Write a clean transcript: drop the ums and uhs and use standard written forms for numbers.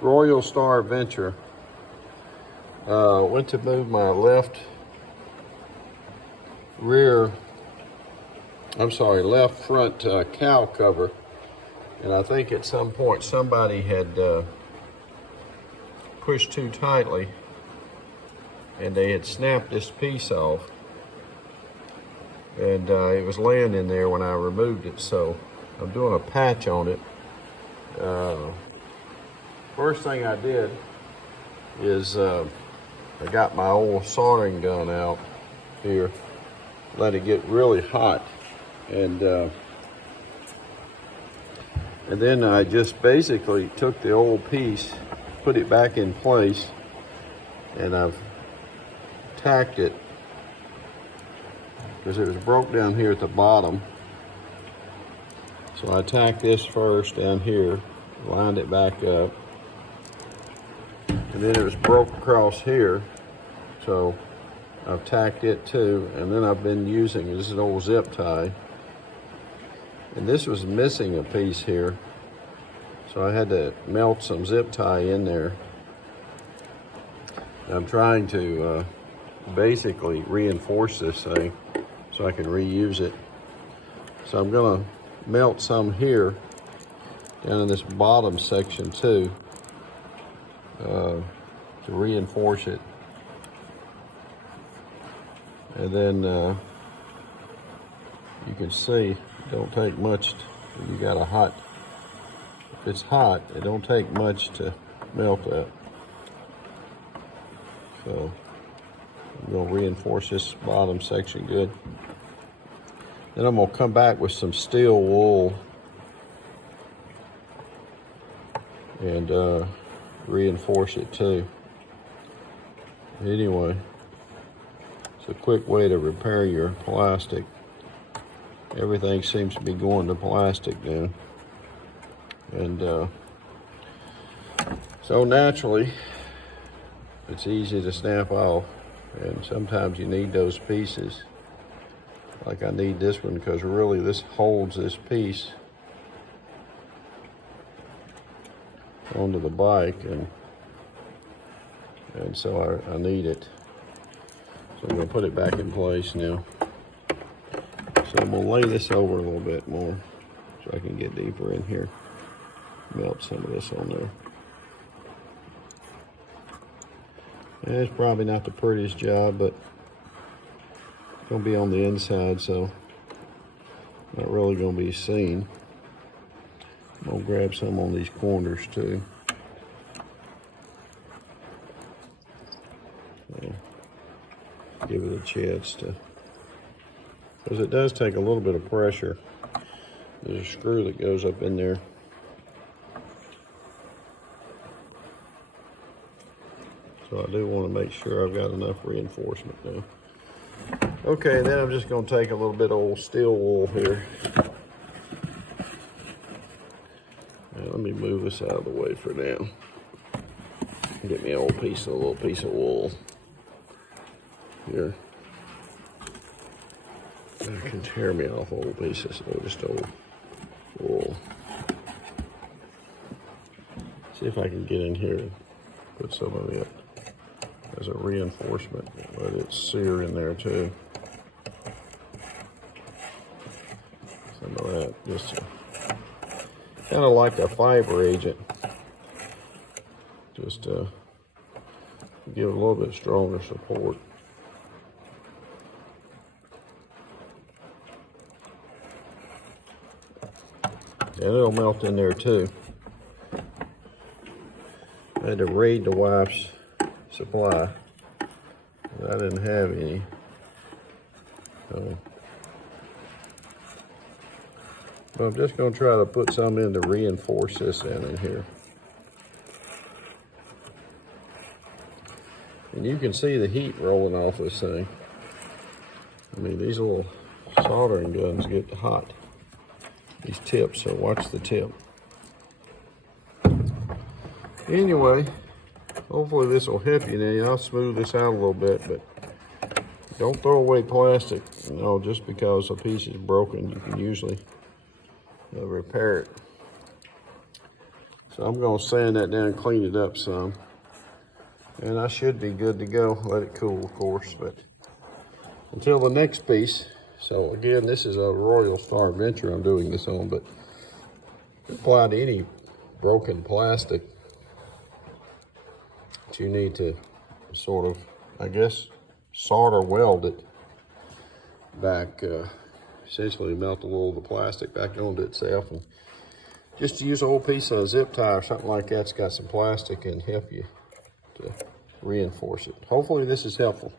Royal Star Venture. Went to move my left front cowl cover, and I think at some point somebody had pushed too tightly and they had snapped this piece off, and it was laying in there when I removed it, so I'm doing a patch on it. First thing I did is I got my old soldering gun out here, let it get really hot, and then I just basically took the old piece, put it back in place, and I've tacked it because it was broke down here at the bottom. So I tacked this first down here, lined it back up, and then it was broke across here, so I've tacked it too. And then I've been using, this is an old zip tie, and this was missing a piece here, so I had to melt some zip tie in there. And I'm trying to basically reinforce this thing so I can reuse it. So I'm gonna melt some here down in this bottom section too, to reinforce it. And then you can see it don't take much you got a hot, if it's hot, it don't take much to melt that. So I'm gonna reinforce this bottom section good. Then I'm gonna come back with some steel wool and reinforce it too. Anyway, it's a quick way to repair your plastic. Everything seems to be going to plastic now. And so naturally, it's easy to snap off. And sometimes you need those pieces. Like I need this one because really this holds this piece onto the bike, and so I need it. So I'm gonna put it back in place now. So I'm gonna lay this over a little bit more so I can get deeper in here. Melt some of this on there. And it's probably not the prettiest job, but it's gonna be on the inside, so not really gonna be seen. I'm gonna grab some on these corners too. So give it a chance to, because it does take a little bit of pressure. There's a screw that goes up in there. So I do want to make sure I've got enough reinforcement now. Okay, then I'm just going to take a little bit of old steel wool here. Now, let me move this out of the way for now. Get me a little piece of wool here. I can tear me off old pieces, just old wool. See if I can get in here and put some of it as a reinforcement. Let it sear in there too. Some of that, just kind of like a fiber agent, just to give a little bit stronger support. And it'll melt in there too. I had to raid the wife's supply. I didn't have any. So, but I'm just going to try to put some in to reinforce this in here. And you can see the heat rolling off this thing. I mean, these little soldering guns get hot. These tips, so watch the tip. Anyway, hopefully this will help you now. I'll smooth this out a little bit, but don't throw away plastic. You know, just because a piece is broken, you can usually repair it. So I'm gonna sand that down and clean it up some. And I should be good to go. Let it cool, of course, but until the next piece. So again, this is a Royal Star Adventure I'm doing this on, but apply to any broken plastic that you need to sort of, I guess, solder or weld it back, essentially melt a little of the plastic back onto itself, and just use an old piece of a zip tie or something like that's got some plastic and help you to reinforce it. Hopefully this is helpful.